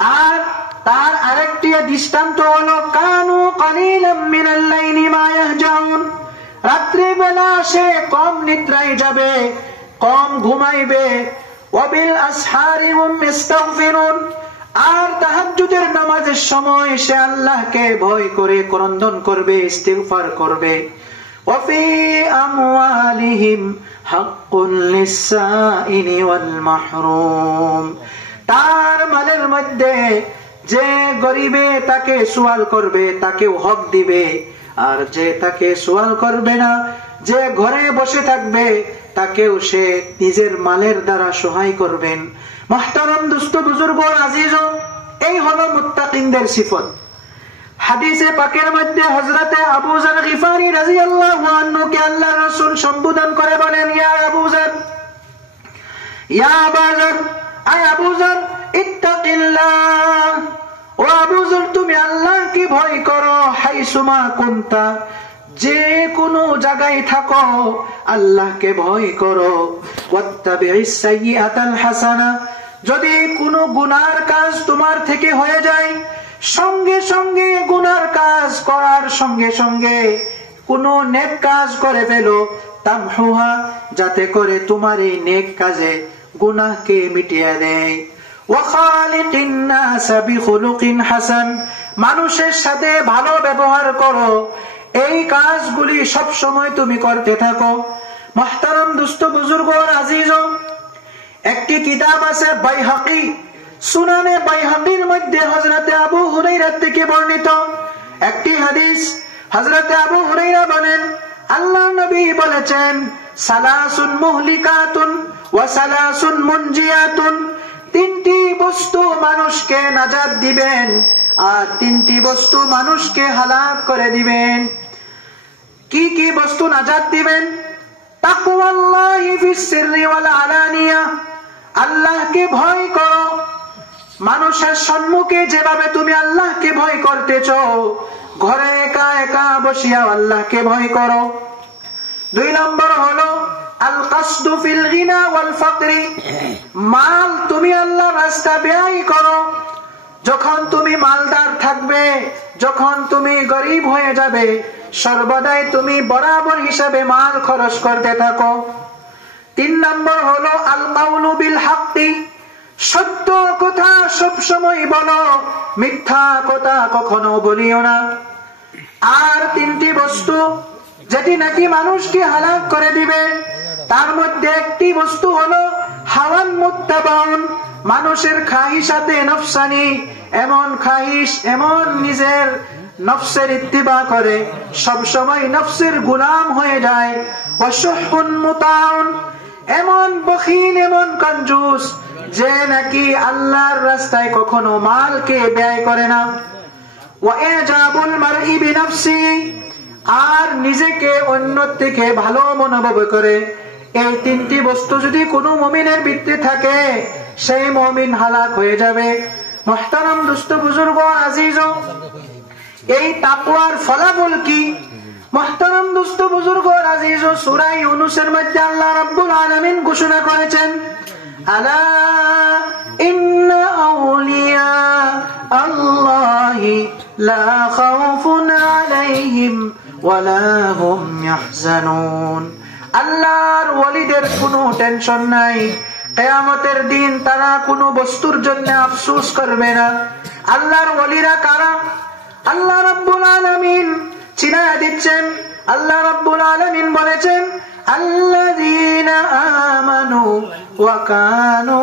আর তার আরেকটি দৃষ্টান্ত হলো কানু কালিলাম মিনাল লাইলি মা ইয়াহজাউন, রাত্রি বেলা সে কম নিদ্রায় যাবে, কম ঘুমাইবে। ওয়াবিল আসহারি হুম ইস্তাগফিরুন, আর তাহাজ্জুদের নামাজের সময় সে আল্লাহকে ভয় করে ক্রন্দন করবে, ইস্তিগফার করবে। ওয়াফি আমওয়ালিহিম হাক্কুন লিস-সাইলি ওয়াল মাহরুম, তার মালের মধ্যে যে গরিবে তাকে সুয়াল করবে তাকেও হক দিবে, আর যে তাকে সুয়াল করবে না, যে ঘরে বসে থাকবে তাকেও সে নিজের মালের দ্বারা সহায় করবেন। মুহতারাম দোস্ত বুজুর্গ আজিজ, এই হলো মুত্তাকিনদের সিফত। হাদিসে পাকের মধ্যে হযরতে আবু যর গিফারি রাদিয়াল্লাহু আনহু কে আল্লাহর রাসূল সম্বোধন করে বলেন, ইয়া আবু যর, ইয়া আবু যর, আয় আবু যর ইত্তাকিল্লাহ, ও আবু যর তুমি আল্লাহকে ভয় করো। হাইসুমা কুনতা, যে কোনো জায়গায় থাকো আল্লাহকে ভয় করো। ওয়াত্তাবি'is সাইয়্যাতাল হাসানা, যদি কোনো গুনার কাজ তোমার থেকে হয়ে যায়, সঙ্গে সঙ্গে গুনার কাজ করার সঙ্গে সঙ্গে কোনো নেক কাজ করে ফেলো। তামহুহা, যাতে করে তোমার এই নেক কাজে গুনাহকে মিটিয়ে দেয়। ওয়া খালিকিন নাসা বিখুলুকিন হাসান, মানুষের সাথে ভালো ব্যবহার করো। এই কাজগুলি সব সময় তুমি করতে থাকো। মুহতারাম দোস্ত বুজুর্গ আজিজ, একটি কিতাব আছে বাইহাকি, সুনানে বাইহাকির মধ্যে হযরতে আবু হুরায়রা থেকে বর্ণিত একটি হাদিস। হযরতে আবু হুরায়রা বলেন, আল্লাহর নবী বলেছেন, সালাসুন মুহলিকাতুন ওয়া সালাসুন মুনজিয়াতুন, তিনটি বস্তু মানুষকে নাজাত দিবেন আর তিনটি বস্তু মানুষকে হালাক করে দিবেন। কি কি বস্তু নাজাত দিবেন? তাকওয়াল্লাহি ফিস সিররি ওয়াল আলানিয়া, আল্লাহকে ভয় করো। মানুষের সম্মুখে যেভাবে তুমি আল্লাহকে ভয় করতেছো, ঘরে একা একা বসিয়া আল্লাহকে ভয় করো। 2 নম্বর হলো আল কাসদু ফিল গিনা ওয়াল ফাকরি, মাল তুমি আল্লাহর রাস্তায় ব্যয় করো। যখন তুমি মালদার থাকবে, যখন তুমি গরিব হয়ে যাবে, সর্বদাই তুমি বরাবর হিসাবে মাল খরচ করতে থাকো। 3 নম্বর হলো আল কাউলু বিল হাক্কি, সত্য কথা সব সময় বলো, মিথ্যা কথা কখনো বলিও না। আর 3টি বস্তু যেটি নাকি মানুষকে হালাক করে দিবে, তার মধ্যে একটি বস্তু হলো হাওয়ান মুত্তাবাউন, মানুষের খাহিশাতে নফসানি, এমন খাহিশ, এমন নিজের নফসের ইত্তিবা করে, সব সময় নফসের গোলাম হয়ে যায়। ওয়াশুহুন মুতাউন, এমন বখিল, এমন কঞ্জুস, যে নাকি আল্লাহর রাস্তায় কখনো মালকে ব্যয় করে না। ওয়া ইজাবুল মারই বিনফসি, আর নিজেকে অন্য থেকে ভালো মনোভাব করে। এই 3টি বস্তু যদি কোনো মুমিনের ভিতরে থাকে, সেই মুমিন হালাক হয়ে যাবে। মুহতারাম দোস্ত বুজুর্গ আজিজ, এই তাকওয়ার ফলাফল কি? মুহতারাম দোস্ত বুজুর্গ আজিজ, সূরা ইউনূসের মধ্যে আল্লাহ রাব্বুল আলামিন ঘোষণা করেছেন, আলা ইন্না আউলিয়া আল্লাহি লা খাউফুন আলাইহিম ওয়া লা হুম ইয়াহজানুন, আল্লাহর ওয়ালিদের কোনো টেনশন নাই, কিয়ামতের দিন তারা কোনো বস্তুর জন্য আফসোস করবে না। আল্লাহর ওয়ালিরা কারা? আল্লাহ রাব্বুল আলামিন চিনায়া দিচ্ছেন। আল্লাহ রাব্বুল আলামিন বলেছেন, আল্লাযীনা আমানু ওয়া কানু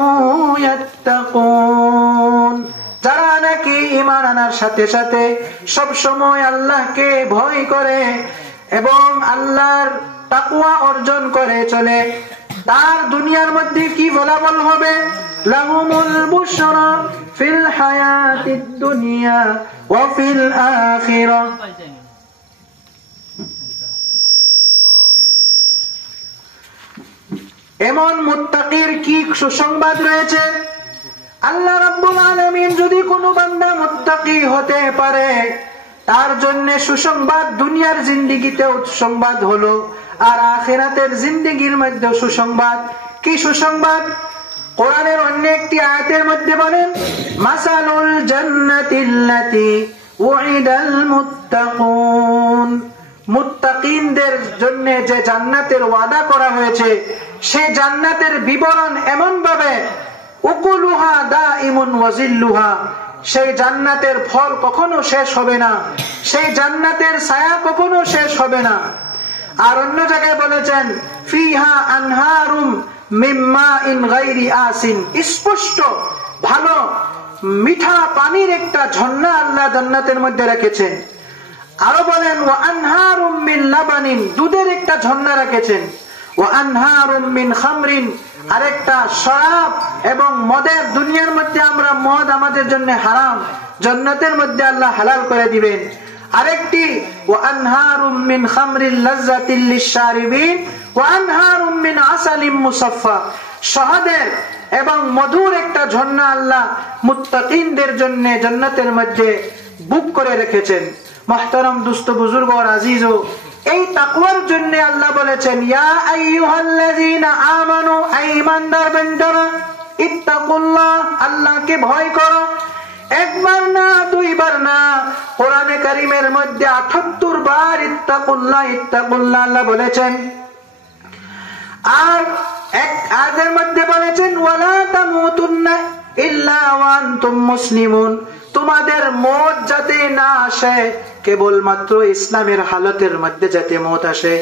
ইয়াত্তাকুন, যারা নাকি ঈমান আনার সাথে সাথে সব সময় আল্লাহকে ভয় করে এবং আল্লাহর তাকওয়া অর্জন করে চলে, তার দুনিয়ার মধ্যে কি ফলাফল হবে? লাহুমুল বুশরা ফিল হায়াতিদ দুনিয়া ওয়া ফিল আখিরাহ, এমন মুত্তাকির কি সুসংবাদ রয়েছে। আল্লাহ রাব্বুল আলামিন যদি কোনো বান্দা মুত্তাকি হতে পারে, তার জন্য সুসংবাদ দুনিয়ার জিন্দেগিতেও সুসংবাদ হলো, আর আখিরাতের জিন্দেগির মধ্যে সুসংবাদ। কি সুসংবাদ? কোরআনের অন্য একটি আয়াতের মধ্যে বলেন, মাসালুল জান্নাতিল্লাতী উইদাল মুত্তাকুন, মুত্তাকিনদের জন্য যে জান্নাতের ওয়াদা করা হয়েছে সেই জান্নাতের বিবরণ এমন ভাবে, উকুলুহা দাইমুন ওয়া জিল্লুহা, সেই জান্নাতের ফল কখনো শেষ হবে না, সেই জান্নাতের ছায়া কখনো শেষ হবে না। আর অন্য জায়গায় বলেছেন, ফিহা আনহারুম মিন মাইন গায়রি আসিন, স্পষ্ট ভালো মিঠা পানির একটা ঝর্ণা আল্লাহ জান্নাতের মধ্যে রেখেছেন। আরো বলেন, ওয়া আনহারুম মিন লাবানিন, দুধের একটা ঝর্ণা রেখেছেন। ওয়া আনহারুম মিন খামরিন, আরেকটা শরাব এবং মদের, দুনিয়ার মধ্যে আমরা মদ আমাদের জন্য হারাম, জান্নাতের মধ্যে আল্লাহ হালাল করে দিবেন। আরেকটি ওয়া আনহারুম মিন খামরিল লাযযাতিল লিশশারিবিন ওয়া আনহারুম মিন আসালিম মুসাফফা, শহদের এবং মধুর একটা ঝর্ণা আল্লাহ মুত্তাকিনদের জন্য জান্নাতের মধ্যে বুক করে রেখেছেন। মুহতারাম দোস্ত বুজুর্গ আর আজিজ, এই তাকওয়ার জন্য আল্লাহ বলেছেন, ইয়া আইয়ুহাল্লাযীনা আমানু, ঈমানদার বান্দারা, ইত্তাকুল্লাহ, আল্লাহকে ভয় করো। একবার না, দুইবার না, কোরআনে কারীমের মধ্যে ৭৮ বার ইত্তাকুল্লাহ ইত্তাকুল্লাহ আল্লাহ বলেছেন। আর এক আয়াতের মধ্যে বলেছেন, ওয়ালা তামুতুন্না ইল্লা ওয়া আনতুম মুসলিমুন, তোমাদের মওত যাতে না আসে কেবলমাত্র ইসলামের হালতের মধ্যে যাতে মওত আসে।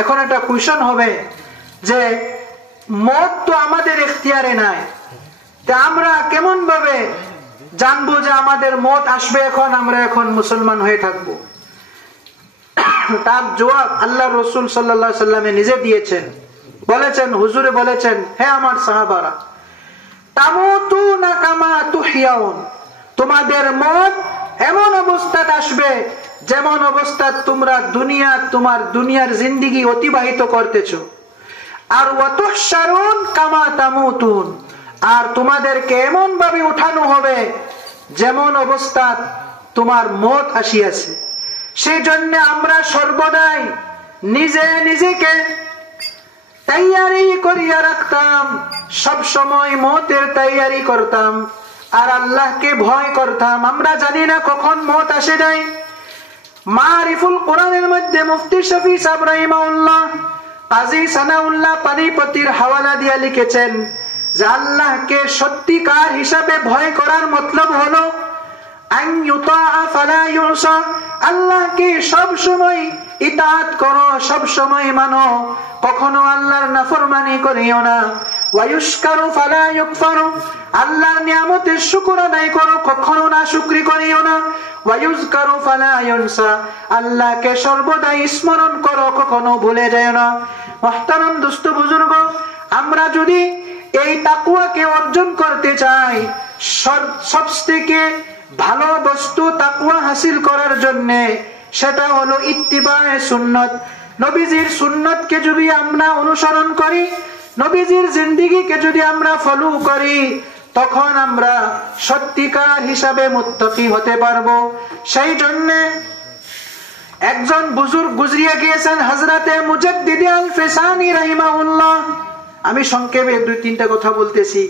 এখন একটা কোশ্চেন হবে যে মওত তো আমাদের ইখতিয়ারে নাই, তা আমরা কেমন ভাবে জানবো যে আমাদের মওত আসবে, এখন আমরা এখন মুসলমান হয়ে থাকবো? তার জবাব আল্লাহ রাসূল সাল্লাল্লাহু আলাইহি ওয়াসাল্লাম নিজে দিয়েছেন। বলেছেন, হুজুরে বলেছেন, হে আমার সাহাবারা, তামুতুনা কামা তুহিয়াউন, তোমাদের মওত এমন অবস্থায় আসবে যেমন অবস্থা তোমরা তোমার দুনিয়ার জিন্দেগি অতিবাহিত করতেছো। আর ওয়া তুহশারুন কামা তামুতুন, আর তোমাদেরকে এমন ভাবে উঠানো হবে যেমন অবস্থা তোমার মওত আসিয়াছে। সেই জন্য আমরা সর্বদাই নিজেকে তৈয়ারি করিয়া রাখতাম, সব সময় মওতের তৈয়ারি করতাম আর আল্লাহকে ভয় করতাম। আমরা জানি না কখন মওত আসে যায়। মারিফুল কোরআনের মধ্যে মুফতি শফি সাহেব রাহিমাহুল্লাহ কাজী সানাউল্লাহ পানিপতির হাওয়ালা দিয়া লিখেছেন যে আল্লাহকে সত্যিকার হিসাবে ভয় করার মতলব হলো আন ইউতাআ ফালা ইউসা, আল্লাহকে সব সময় ইতাআত করো, সব সময় মানো, কখনো আল্লাহর নাফরমানি করিও না। ওয়া ইউশকারু ফালা ইউকফারু, আল্লাহর নিয়ামতের শুকর আদায় করো, কখনো নাশুকরি করিও না। ওয়া ইউযকারু ফালা ইউনসা, আল্লাহকে সর্বদাই স্মরণ করো, কখনো ভুলে যাও না। মুহতারাম দোস্ত বুজুর্গ, আমরা যদি এই তাকওয়াকে অর্জন করতে চাই, সবথেকে ভালো বস্তু তাকওয়া হাসিল করার জন্য সেটা হলো ইত্তিবায়ে সুন্নাত। নবীজির সুন্নাতকে যদি আমরা অনুসরণ করি, নবীজির জিন্দেগিকে যদি আমরা ফলো করি, তখন আমরা সত্যিকার হিসাবে মুত্তাকি হতে পারবো। সেই জন্য একজন বুজুর্গ গুজরিয়া গিয়েছেন, হযরতে মুজাদ্দিদ আল-ফিসানি রাহিমাহুল্লাহ। আমি সংক্ষেপে 2-3টা কথা বলতেছি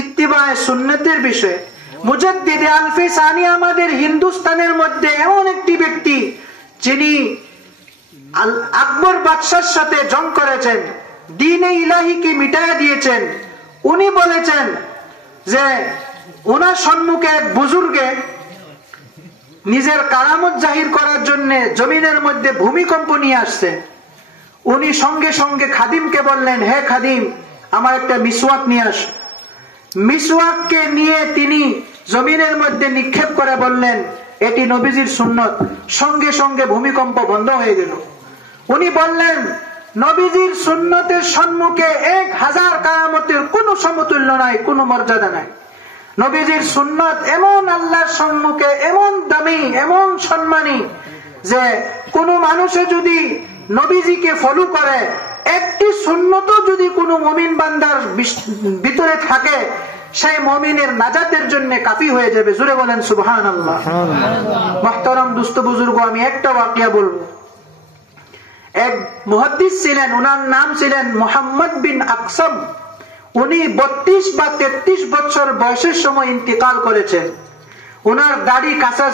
ইত্তিবায়ে সুন্নাতের বিষয়ে। মুজাদ্দিদ আল-ফিসানি আমাদের হিন্দুস্তানের মধ্যে এমন একটি ব্যক্তি যিনি আকবর বাদশার সাথে জং করেছেন, দ্বীনে ইলাহিকে মিটায়া দিয়েছেন। উনি বলেছেন যে ওনার সম্মুখে এক বুজুর্গে নিজের কারামত জাহির করার জন্য জমিনের মধ্যে ভূমিকম্প নিয়ে আসছেন। উনি সঙ্গে সঙ্গে খাদিমকে বললেন, হে খাদিম, আমার একটা মিসওয়াক নিয়ে আস। মিসওয়াককে নিয়ে তিনি জমিনের মধ্যে নিক্ষেপ করে বললেন, এটি নবীজির সুন্নত। সঙ্গে সঙ্গে ভূমিকম্প বন্ধ হয়ে গেল। উনি বললেন, নবীজির সুন্নতের সম্মুখে 1000 কারামতের কোনো সমতুল্য নাই, কোনো মর্যাদা নাই। নবীজির সুন্নত এমন আল্লাহর সম্মুখে এমন দামি, এমন সম্মানী যে কোন মানুষে যদি নবীজিকে ফলো করে, একটি সুন্নত যদি কোনো মুমিন বান্দার ভিতরে থাকে, সেই মুমিনের নাজাতের জন্য কাফি হয়ে যাবে। জোরে বলেন সুবহানাল্লাহ। মুহতারাম দোস্ত বুজুর্গ, আমি একটা ওয়াকিয়া বলবো। এক মুহাদ্দিস ছিলেন, ওনার নাম ছিলেন মুহাম্মদ বিন আকসাম। উনি 32 বা 33 বছর বয়সের সময় ইন্তিকাল করেছেন। ওনার দাড়ি কাঁচা